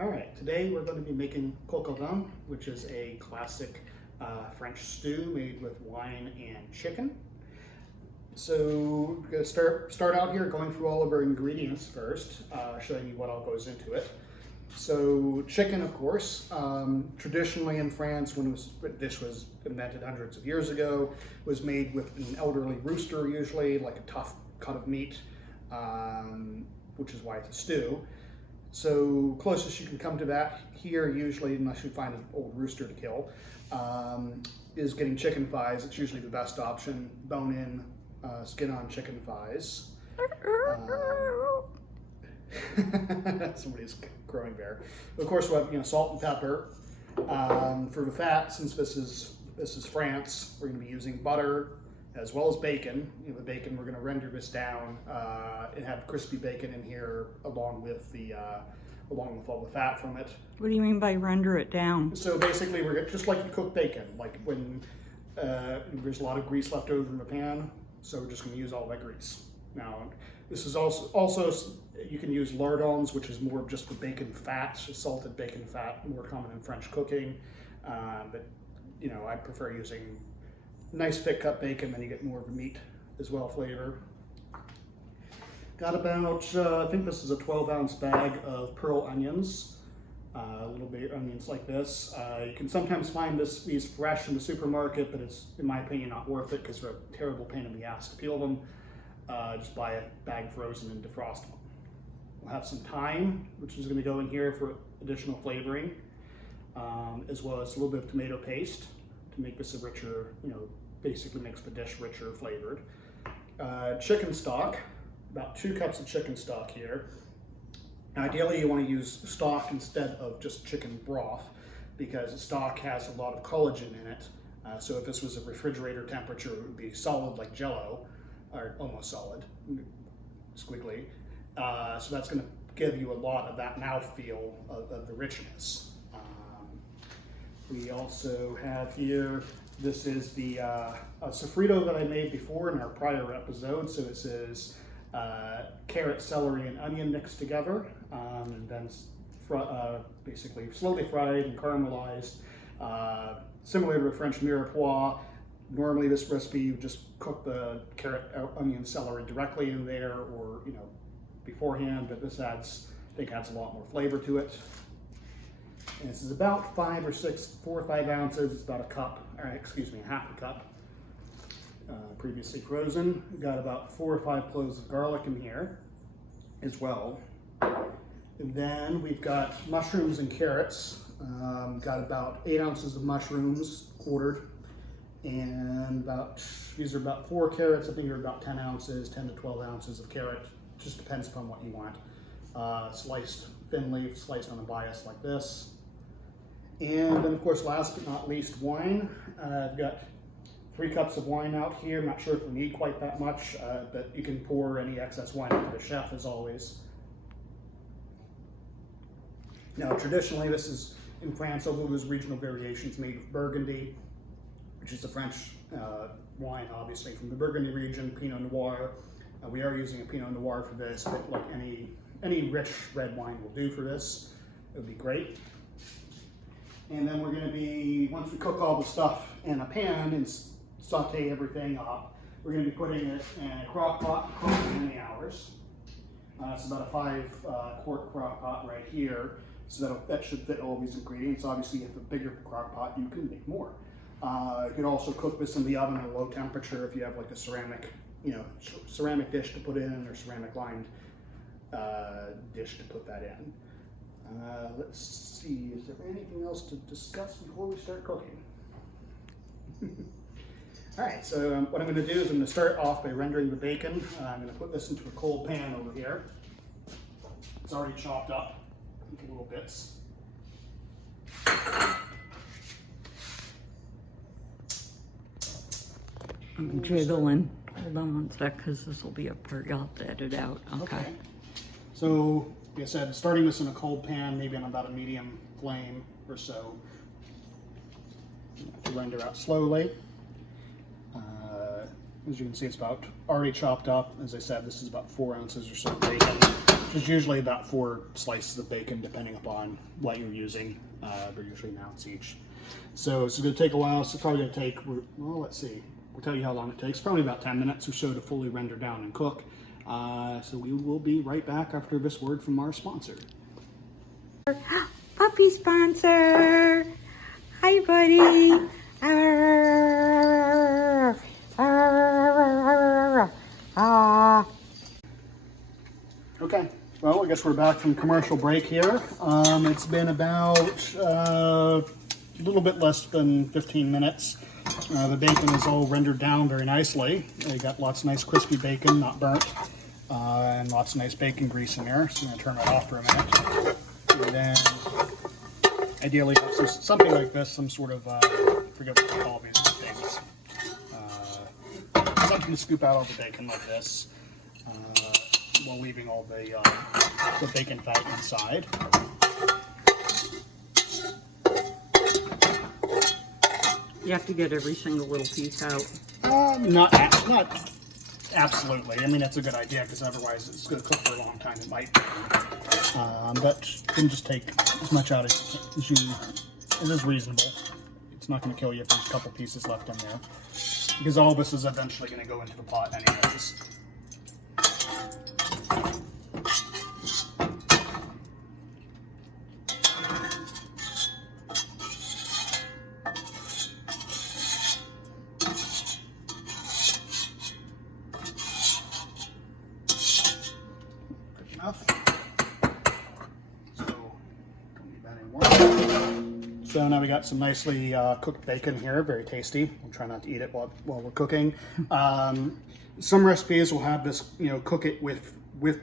All right, today we're going to be making Coq Au Vin, which is a classic French stew made with wine and chicken. So we're going to start out here going through all of our ingredients first, showing you what all goes into it. So chicken, of course, traditionally in France, when the dish was invented hundreds of years ago, was made with an elderly rooster, usually, like a tough cut of meat, which is why it's a stew. So closest you can come to that here, usually, unless you find an old rooster to kill, is getting chicken thighs. It's usually the best option, bone-in, skin-on chicken thighs. Somebody's crowing there. Of course, we'll have salt and pepper. For the fat, since this is France, we're going to be using butter as well as bacon. The bacon, we're going to render this down and have crispy bacon in here along with all the fat from it. What do you mean by render it down? So basically, we're just like you cook bacon, like when there's a lot of grease left over in the pan. So we're just going to use all that grease. Now, this is also you can use lardons, which is more of just the bacon fat, salted bacon fat, more common in French cooking. But I prefer using nice thick cut bacon, then you get more of the meat as well flavor. Got about, I think this is a 12-ounce bag of pearl onions, little bit onions like this. You can sometimes find these fresh in the supermarket, but it's, in my opinion, not worth it because they're a terrible pain in the ass to peel them. Just buy a bag frozen and defrost them. We'll have some thyme, which is going to go in here for additional flavoring, as well as a little bit of tomato paste to make this a richer, basically makes the dish richer flavored. Chicken stock, about 2 cups of chicken stock here. Ideally, you want to use stock instead of just chicken broth because stock has a lot of collagen in it. So if this was a refrigerator temperature, it would be solid like Jell-O, or almost solid, squiggly. So that's going to give you a lot of that mouthfeel of the richness. We also have here, this is the sofrito that I made before in our prior episode. So this is carrot, celery, and onion mixed together, and then basically slowly fried and caramelized. Similar to a French mirepoix. Normally this recipe, you just cook the carrot, onion, celery directly in there or, beforehand, but this adds a lot more flavor to it. And this is about 4 or 5 ounces. It's about a cup, half a cup, previously frozen. We've got about 4 or 5 cloves of garlic in here as well. And then we've got mushrooms and carrots. Got about 8 ounces of mushrooms quartered. And these are about 4 carrots. I think they're about 10 ounces, 10 to 12 ounces of carrot. Just depends upon what you want. Sliced thinly, sliced on a bias like this. And then, of course, last but not least, wine. I've got 3 cups of wine out here. I'm not sure if we need quite that much, but you can pour any excess wine into the chef, as always. Now, traditionally, this is in France, although there's regional variations, made with Burgundy, which is the French wine, obviously, from the Burgundy region, Pinot Noir. We are using a Pinot Noir for this, but like any rich red wine will do for this. It would be great. And then we're going to be, once we cook all the stuff in a pan and saute everything up, we're going to be putting it in a crock pot to cook for many hours. It's about a 5-quart crock pot right here, so that should fit all these ingredients. Obviously, if you have a bigger crock pot, you can make more. You could also cook this in the oven at a low temperature if you have like a ceramic dish to put in or ceramic lined dish to put that in. Let's see, is there anything else to discuss before we start cooking? All right, so what I'm going to do is I'm going to start off by rendering the bacon. I'm going to put this into a cold pan over here. It's already chopped up into little bits. I'm jiggling. Hold on one sec, because this will be a part you'll have to edit out. Okay. So, like I said, starting this in a cold pan, maybe on about a medium flame or so, to render out slowly. As you can see, it's about already chopped up. As I said, this is about 4 ounces or so of bacon. There's usually about 4 slices of bacon, depending upon what you're using. They're usually an ounce each. So it's going to take a while. So it's probably going to take, well, let's see. We'll tell you how long it takes. Probably about 10 minutes or so to fully render down and cook. So we will be right back after this word from our sponsor. Puppy sponsor. Hi, buddy. Okay, well, I guess we're back from commercial break here. It's been about a little bit less than 15 minutes. The bacon is all rendered down very nicely. You got lots of nice crispy bacon, not burnt, and lots of nice bacon grease in there. So I'm going to turn that off for a minute. And then, ideally, something like this, some sort of, I forget what they call these things. Something to scoop out all the bacon like this. While leaving all the bacon fat inside. You have to get every single little piece out. Not absolutely. I mean, that's a good idea because otherwise it's going to cook for a long time. It might. But you can just take as much out as you. It is reasonable. It's not going to kill you if there's a couple pieces left in there, because all this is eventually going to go into the pot anyways. Enough. So don't need that anymore. So now we got some nicely cooked bacon here, very tasty. We'll try not to eat it while we're cooking. Some recipes will have this, cook it with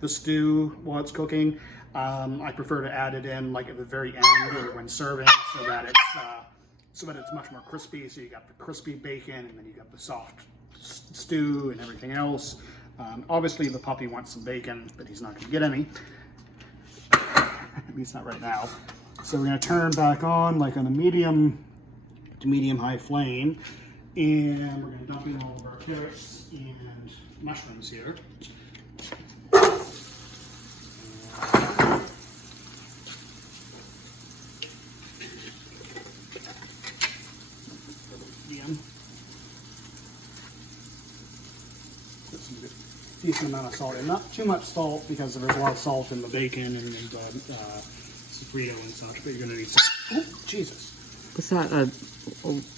the stew while it's cooking. I prefer to add it in like at the very end or when serving, so that it's much more crispy. So you got the crispy bacon, and then you got the soft stew and everything else. Obviously, the puppy wants some bacon, but he's not going to get any. At least not right now. So we're going to turn back on, like on a medium to medium-high flame, and we're going to dump in all of our carrots and mushrooms here. Again. Put some decent amount of salt in. Not too much salt because there's a lot of salt in the bacon and the sofrito and such, but you're going to need some. Oh, Jesus. Was that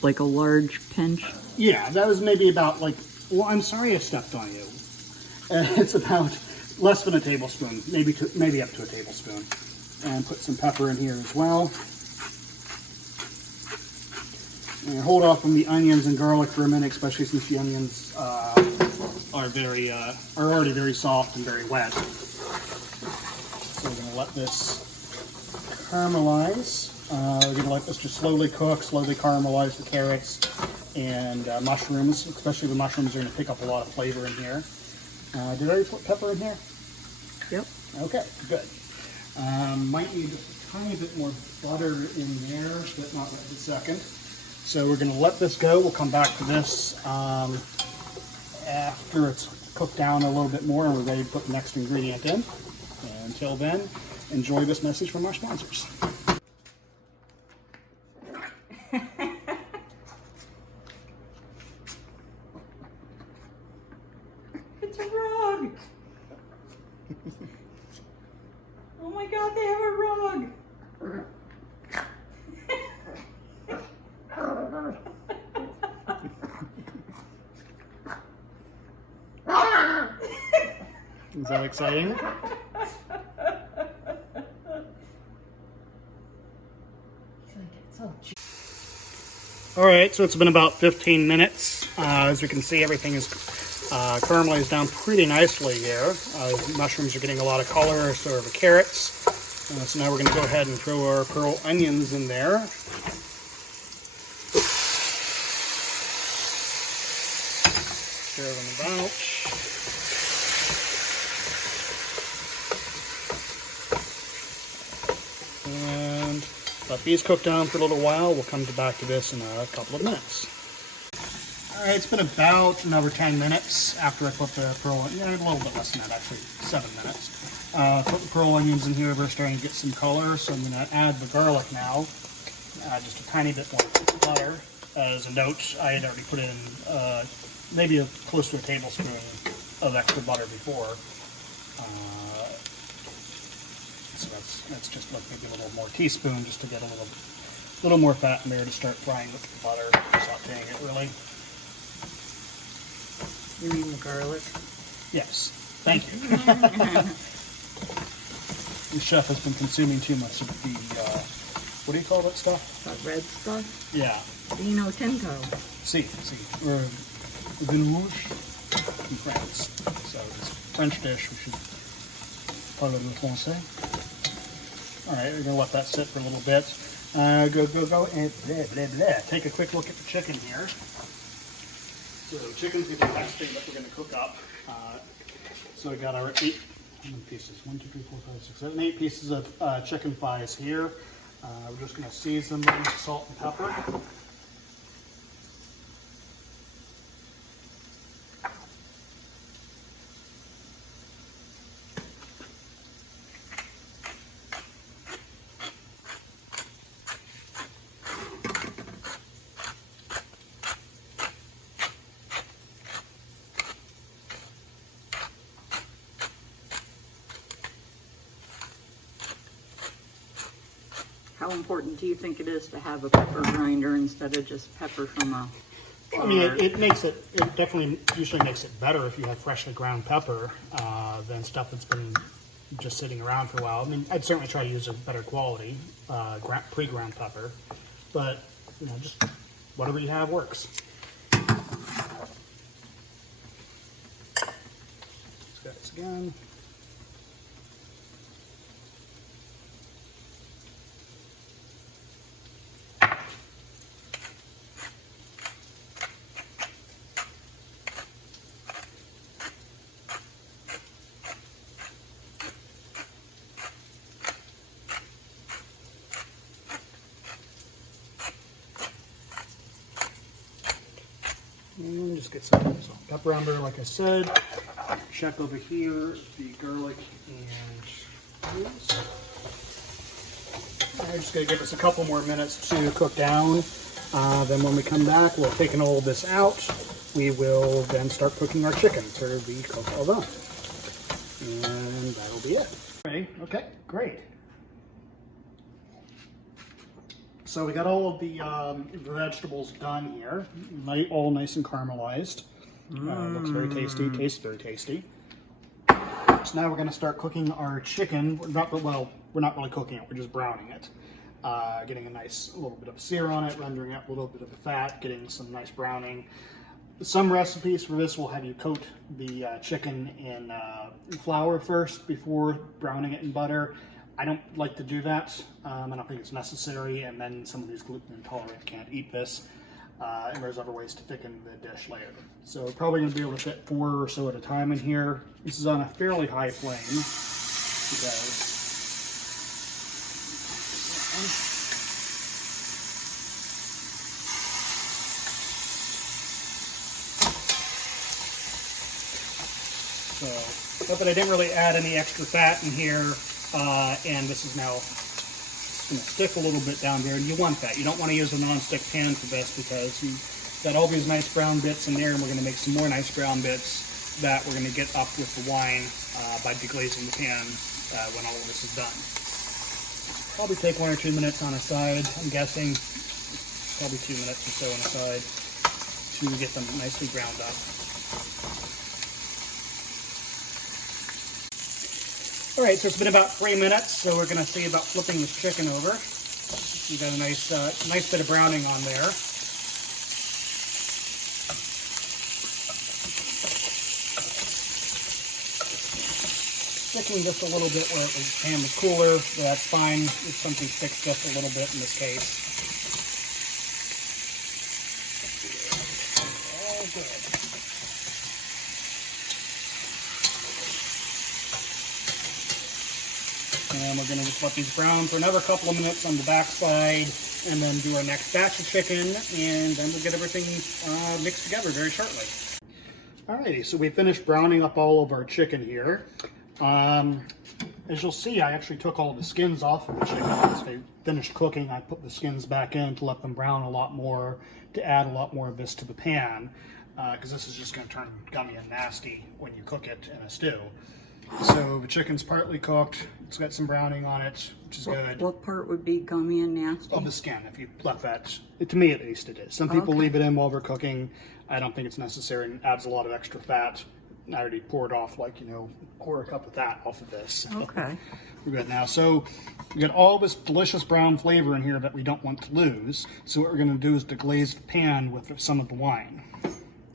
like a large pinch? Yeah, that was maybe about well, I'm sorry I stepped on you. It's about less than a tablespoon, maybe up to a tablespoon. And put some pepper in here as well. And hold off from the onions and garlic for a minute, especially since the onions are already very soft and very wet. So we're going to let this caramelize. We're going to let this just slowly cook, slowly caramelize the carrots and mushrooms. Especially the mushrooms are going to pick up a lot of flavor in here. Did I already put pepper in here? Yep. Okay, good. Might need just a tiny bit more butter in there, but not right this second. So we're going to let this go. We'll come back to this after it's cooked down a little bit more and we're ready to put the next ingredient in. And until then, enjoy this message from our sponsors. It's a rug! Oh my god, they have a rug! Is that exciting? All right, so it's been about 15 minutes. As you can see, everything is caramelized down pretty nicely here. Mushrooms are getting a lot of color, so are the carrots. So now we're going to go ahead and throw our pearl onions in there. Stir them about. And let these cook down for a little while. We'll come back to this in a couple of minutes. All right, it's been about another 10 minutes after I put the pearl, a little bit less than that, actually 7 minutes. Put the pearl onions in here. We're starting to get some color, so I'm going to add the garlic now. Just a tiny bit more butter. As a note, I had already put in maybe close to a tablespoon of extra butter before. So that's just like maybe a little more teaspoon, just to get a little more fat in there to start frying with the butter, sauteing it really. You mean the garlic? Yes, thank you. The chef has been consuming too much of the, what do you call that stuff? That red stuff? Yeah. Vino tinto. Si, or vin rouge in France. So it's a French dish, we should parler le français. Alright, we're going to let that sit for a little bit. Go, and blah, blah, blah. Take a quick look at the chicken here. So chicken's going to be the next thing that we're going to cook up. So we got our 8 pieces, 1, 2, 3, 4, 5, 6, 7, 8 pieces of chicken thighs here. We're just going to season them with salt and pepper. How important do you think it is to have a pepper grinder instead of just pepper from a I mean, it definitely usually makes it better if you have freshly ground pepper than stuff that's been just sitting around for a while. I mean, I'd certainly try to use a better quality pre-ground pepper, but you know, just whatever you have works. Let's go this again. And just get some salt and pepper on there, like I said. Check over here the garlic and onions. I'm just going to give us a couple more minutes to cook down. Then when we come back, we'll take all of this out. We will then start cooking our chicken for the Coq Au Vin. And that'll be it. Okay, great. So we got all of the vegetables done here, all nice and caramelized. Looks very tasty, tastes very tasty. So now we're going to start cooking our chicken. We're not really cooking it, we're just browning it. Getting a little bit of sear on it, rendering up a little bit of the fat, getting some nice browning. Some recipes for this will have you coat the chicken in flour first before browning it in butter. I don't like to do that. I don't think it's necessary, and then some of these gluten intolerant can't eat this. And there's other ways to thicken the dish later. So we're probably going to be able to fit 4 or so at a time in here. This is on a fairly high flame. So, but I didn't really add any extra fat in here. And this is now going to stick a little bit down there, and you want that. You don't want to use a non-stick pan for this because you've got all these nice brown bits in there, and we're going to make some more nice brown bits that we're going to get up with the wine by deglazing the pan when all of this is done. Probably take 1 or 2 minutes on a side, I'm guessing. Probably 2 minutes or so on a side to get them nicely browned up. All right, so it's been about 3 minutes, so we're going to see about flipping this chicken over. You got a nice bit of browning on there. Sticking just a little bit where the pan was cooler, that's fine. If something sticks just a little bit in this case. All good. And we're going to just let these brown for another couple of minutes on the backside, and then do our next batch of chicken, and then we'll get everything mixed together very shortly. Alrighty, so we finished browning up all of our chicken here. As you'll see, I actually took all the skins off of the chicken. Once they finished cooking, I put the skins back in to let them brown a lot more, to add a lot more of this to the pan, because this is just going to turn gummy and nasty when you cook it in a stew. So the chicken's partly cooked. It's got some browning on it, which is good. What part would be gummy and nasty? Of the skin, if you left that. To me, at least, it is. Some people leave it in while they're cooking. I don't think it's necessary, and adds a lot of extra fat. I already poured off, like, pour a cup of that off of this. Okay. We're good now. So we got all this delicious brown flavor in here that we don't want to lose. So what we're going to do is deglaze the pan with some of the wine.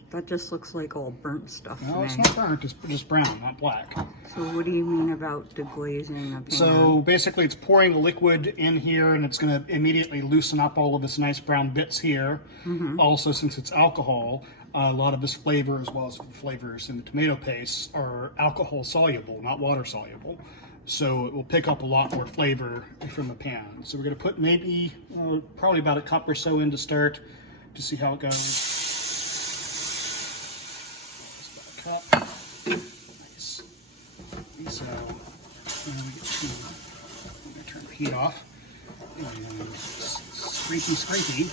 That just looks like all burnt stuff. No, it's not burnt. It's just brown, not black. So what do you mean about deglazing the pan? So basically it's pouring the liquid in here, and it's going to immediately loosen up all of this nice brown bits here. Also, since it's alcohol, a lot of this flavor, as well as the flavors in the tomato paste, are alcohol soluble, not water soluble. So it will pick up a lot more flavor from the pan. So we're going to put maybe, probably about a cup or so in to start, to see how it goes. Just about a cup. Nice. So now we get to, I'm going to turn the heat off. And scrapey.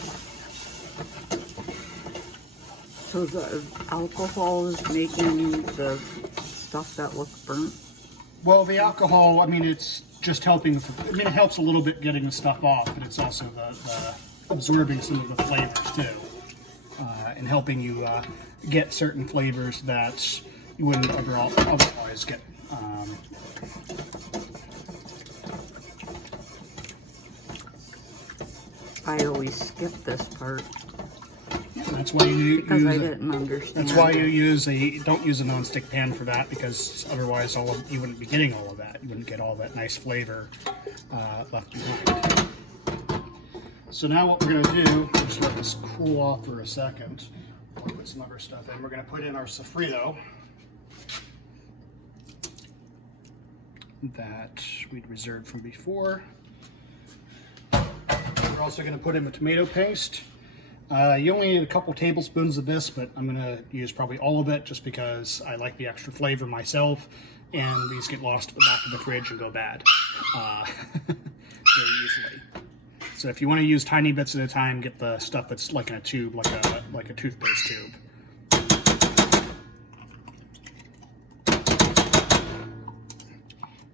So the alcohol is making the stuff that looks burnt? Well, the alcohol, I mean, it's just helping, it helps a little bit getting the stuff off, but it's also the absorbing some of the flavors too, and helping you get certain flavors that you wouldn't otherwise get. I always skip this part. That's why you because I didn't understand. That's why you don't use a non-stick pan for that, because otherwise you wouldn't be getting all of that. You wouldn't get all that nice flavor left behind. So now what we're going to do is just let this cool off for a second. We'll put some other stuff in. We're going to put in our sofrito that we'd reserved from before. We're also going to put in the tomato paste. You only need a couple tablespoons of this, but I'm going to use probably all of it just because I like the extra flavor myself, and these get lost at the back of the fridge and go bad very easily. So if you want to use tiny bits at a time, get the stuff that's like in a tube, like a toothpaste tube.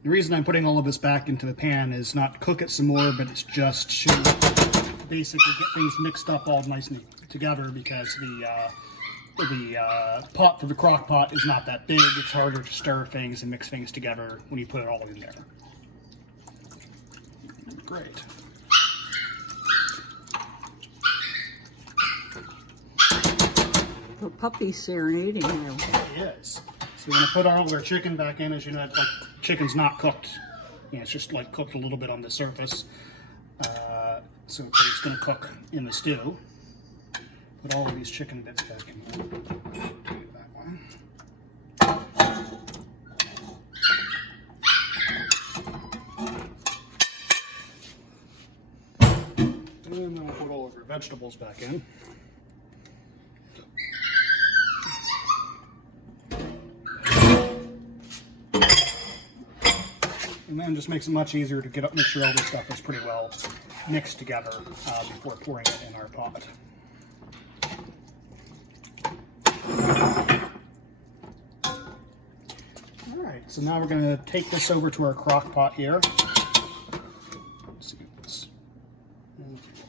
The reason I'm putting all of this back into the pan is not to cook it some more, but it's just to basically get things mixed up all nice and together, because the pot for the crock pot is not that big. It's harder to stir things and mix things together when you put it all in there. Great. The puppy's serenading you. It is. So we're going to put all of our chicken back in. As you know, like, chicken's not cooked. It's just like cooked a little bit on the surface. So it's going to cook in the stew. Put all of these chicken bits back in here. Do that one. And then we'll put all of our vegetables back in. And then just makes it much easier to make sure all this stuff is pretty well mixed together before pouring it in our pot. All right, so now we're going to take this over to our crock pot here. Let's see what's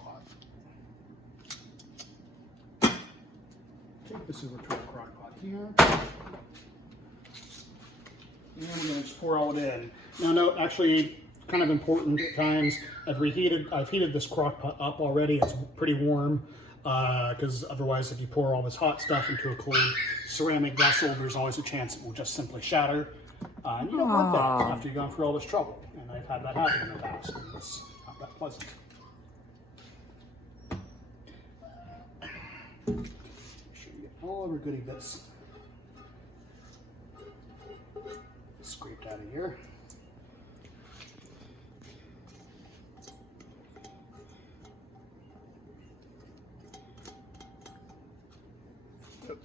hot. Take this over to our crock pot here. And we're going to just pour all it in. Now note, actually, kind of important at times, I've heated this crock pot up already. It's pretty warm, because otherwise if you pour all this hot stuff into a cold ceramic vessel, there's always a chance it will just simply shatter. And you don't want that after you've gone through all this trouble. And I've had that happen in the past, and it's not that pleasant. Make sure you get all of our goodie bits scraped out of here.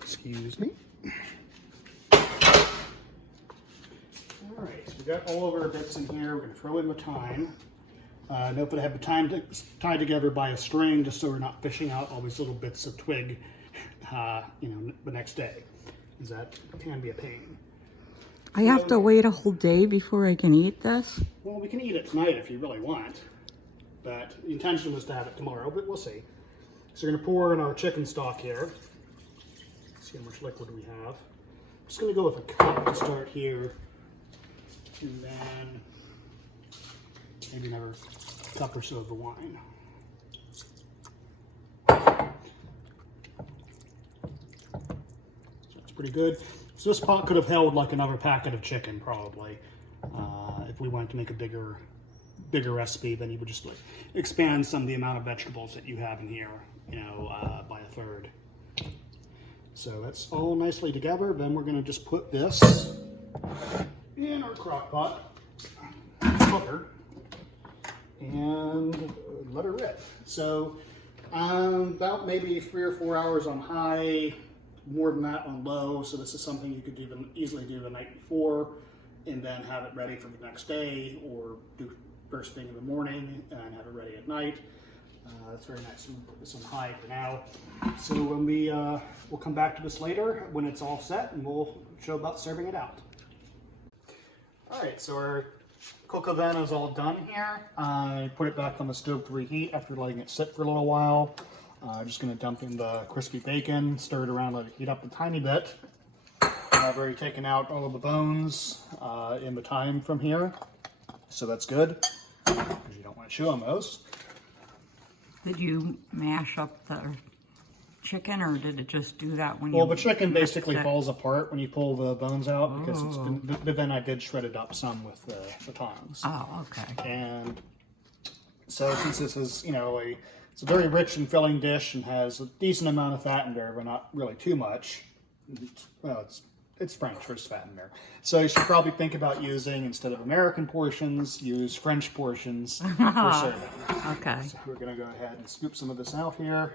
Excuse me. All right. we've got all of our bits in here. We're going to throw in the thyme. Note that I have the thyme tied together by a string just so we're not fishing out all these little bits of twig, the next day, because that can be a pain. I have to wait a whole day before I can eat this? Well, we can eat it tonight if you really want, but the intention was to have it tomorrow, but we'll see. So we're going to pour in our chicken stock here. See how much liquid we have. I'm just going to go with a cup to start here, and then maybe another cup or so of the wine. So it's pretty good. So this pot could have held like another packet of chicken probably. If we wanted to make a bigger recipe, then you would just like expand some of the amount of vegetables that you have in here, by a third. So that's all nicely together. Then we're going to just put this in our crock pot, cooker, and let her rip. So about maybe 3 or 4 hours on high, more than that on low. So this is something you could easily do the night before and then have it ready for the next day, or do first thing in the morning and have it ready at night. That's very nice. We'll put this on high for now. So when we'll come back to this later when it's all set, and we'll show about serving it out. All right, so our Coq Au Vin is all done here. I put it back on the stove to reheat after letting it sit for a little while. Just going to dump in the crispy bacon, stir it around, let it heat up a tiny bit. I've already taken out all of the bones in the thyme from here, so that's good, because you don't want to chew on those. Did you mash up the chicken, or did it just do that when you... Well, the chicken basically falls apart when you pull the bones out, because but then I did shred it up some with the tongs. Oh, okay. And so since this is, it's a very rich and filling dish and has a decent amount of fat in there, but not really too much. Well, it's French, there's fat in there. So you should probably think about using, instead of American portions, use French portions for serving. Okay. So we're going to go ahead and scoop some of this out here.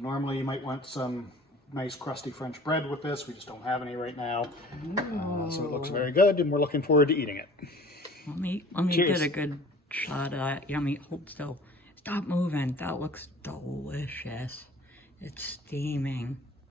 Normally you might want some nice crusty French bread with this. We just don't have any right now. So it looks very good, and we're looking forward to eating it. Let me Cheers. get a good shot of that. Yummy. Hold still. Stop moving. That looks delicious. It's steaming.